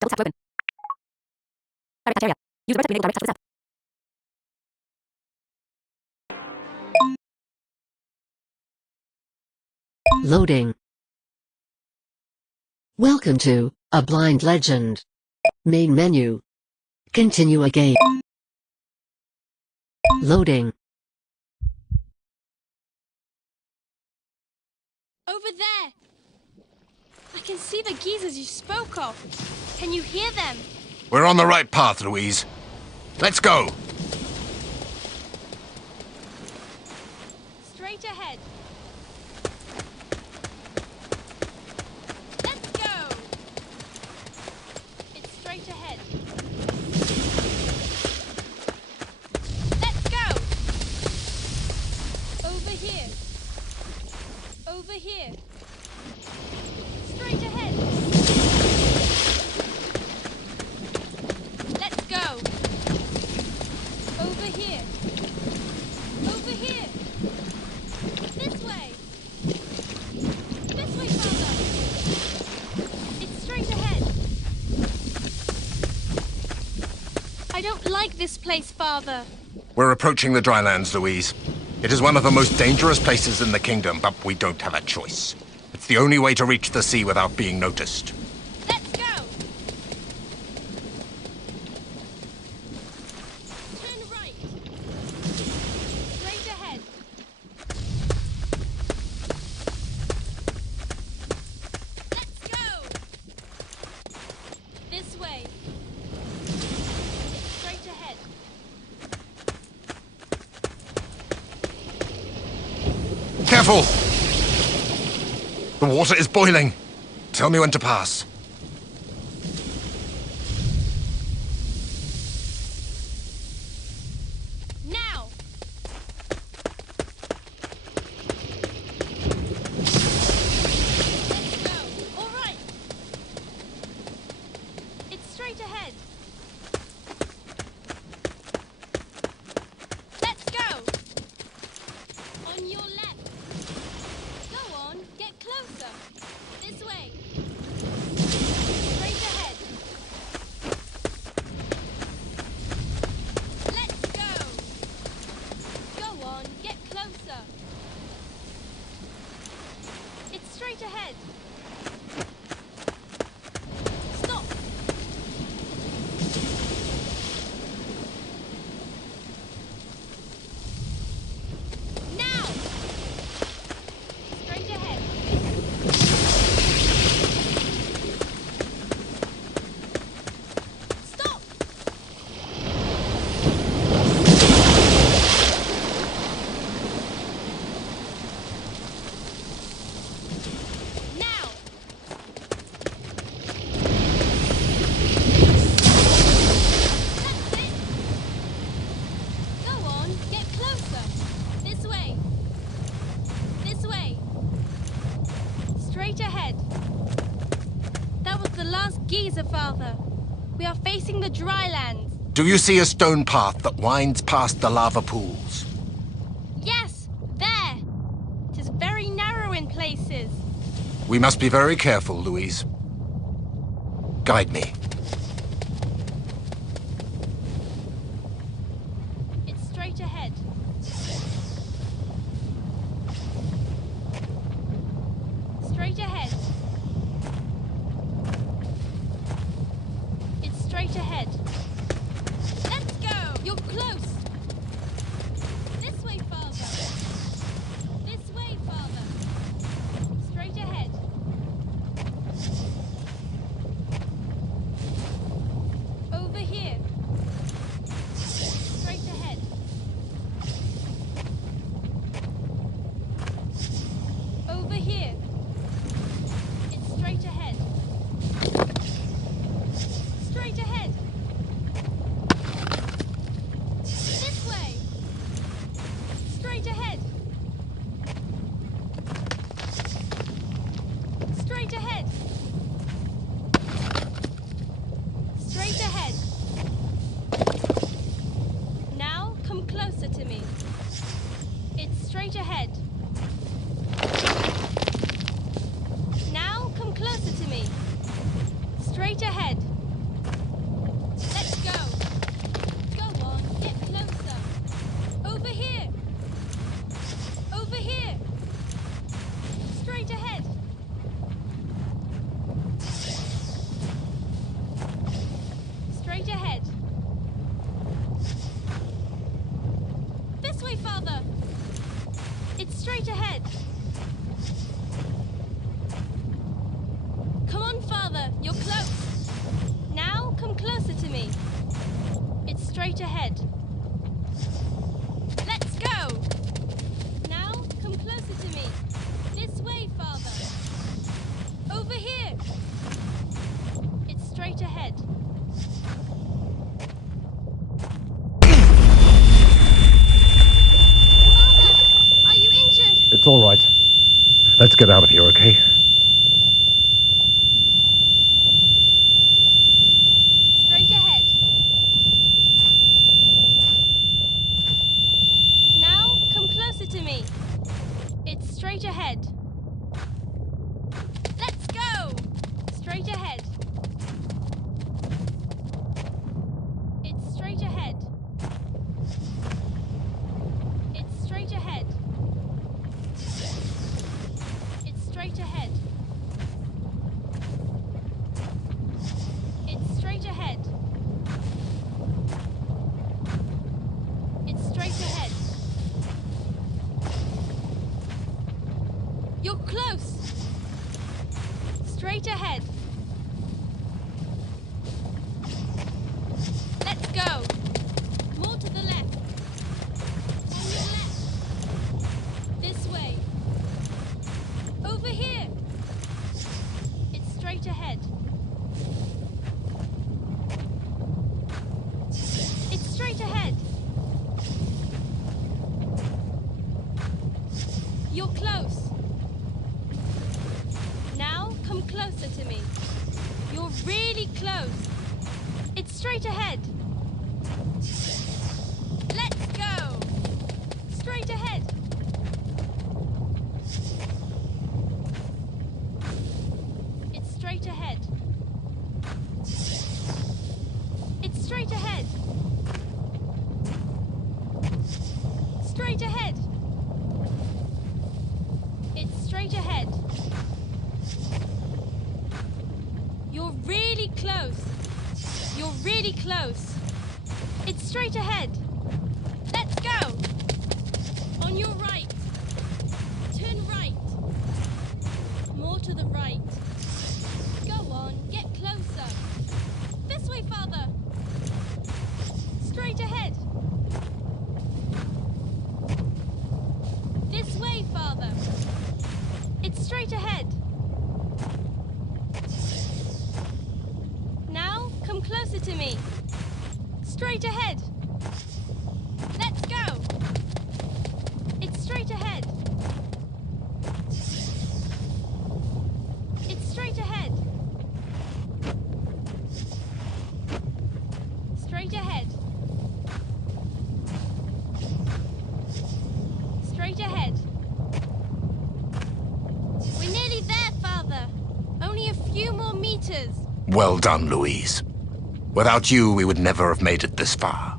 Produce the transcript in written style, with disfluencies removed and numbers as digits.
Double tap to open. Direct touch area. Use a vertex to enable direct touch with this app. Loading. Welcome to A Blind Legend. Main menu. Continue a game. Loading. Over there! I can see the geezers you spoke of. Can you hear them? We're on the right path, Louise. Let's go! Straight ahead. Let's go! It's straight ahead. Let's go! Over here. Over here. Straight ahead. Let's go. Over here. Over here. This way. This way, Father. It's straight ahead. I don't like this place, Father. We're approaching the drylands, Louise. It is one of the most dangerous places in the kingdom, but we don't have a choice. It's the only way to reach the sea without being noticed. Let's go. Turn right. Straight ahead. Let's go. This way. It's straight ahead. Careful! The water is boiling. Tell me when to pass. Now. Let's go. All right. It's straight ahead. Let's go. On your left. Go on. Get closer. This way. Straight ahead. Let's go. Go on. Get closer. It's straight ahead. Stop. Now. Straight ahead. Stop. Now. That's it. Go on, get closer. This way. This way. Straight ahead. That was the last geyser, Father. We are facing the drylands. Do you see a stone path that winds past the lava pools? Yes, there. It is very narrow in places. We must be very careful, Louise. Guide me. It's straight ahead. Straight ahead. It's straight ahead. Let's go! You're close! This way, Father. This way, Father. Straight ahead. straight ahead. Let's go! Now, come closer to me. This way, Father. Over here. It's straight ahead. Father, are you injured? It's all right. Let's get out of here, okay? Straight ahead. Now, come closer to me. It's straight ahead. Let's go! Straight ahead. It's straight ahead. It's straight ahead. It's straight ahead. It's straight ahead. It's straight ahead. You're close. Straight ahead. Let's go. More to the left. On your left. This way. Over here. It's straight ahead. It's straight ahead. You're close. Now come closer to me. You're really close. It's straight ahead. Let's go. Straight ahead. It's straight ahead. It's straight ahead. Straight ahead. It's straight ahead. You're really close. You're really close. It's straight ahead. Let's go. On your right. Turn right. More to the right. Go on, get closer. This way, Father. Straight ahead. This way, Father. It's straight ahead. Now, come closer to me. Straight ahead. Let's go. It's straight ahead. It's straight ahead. Straight ahead. Straight ahead. We're nearly there, Father. Only a few more meters. Well done, Louise. Without you, we would never have made it this far.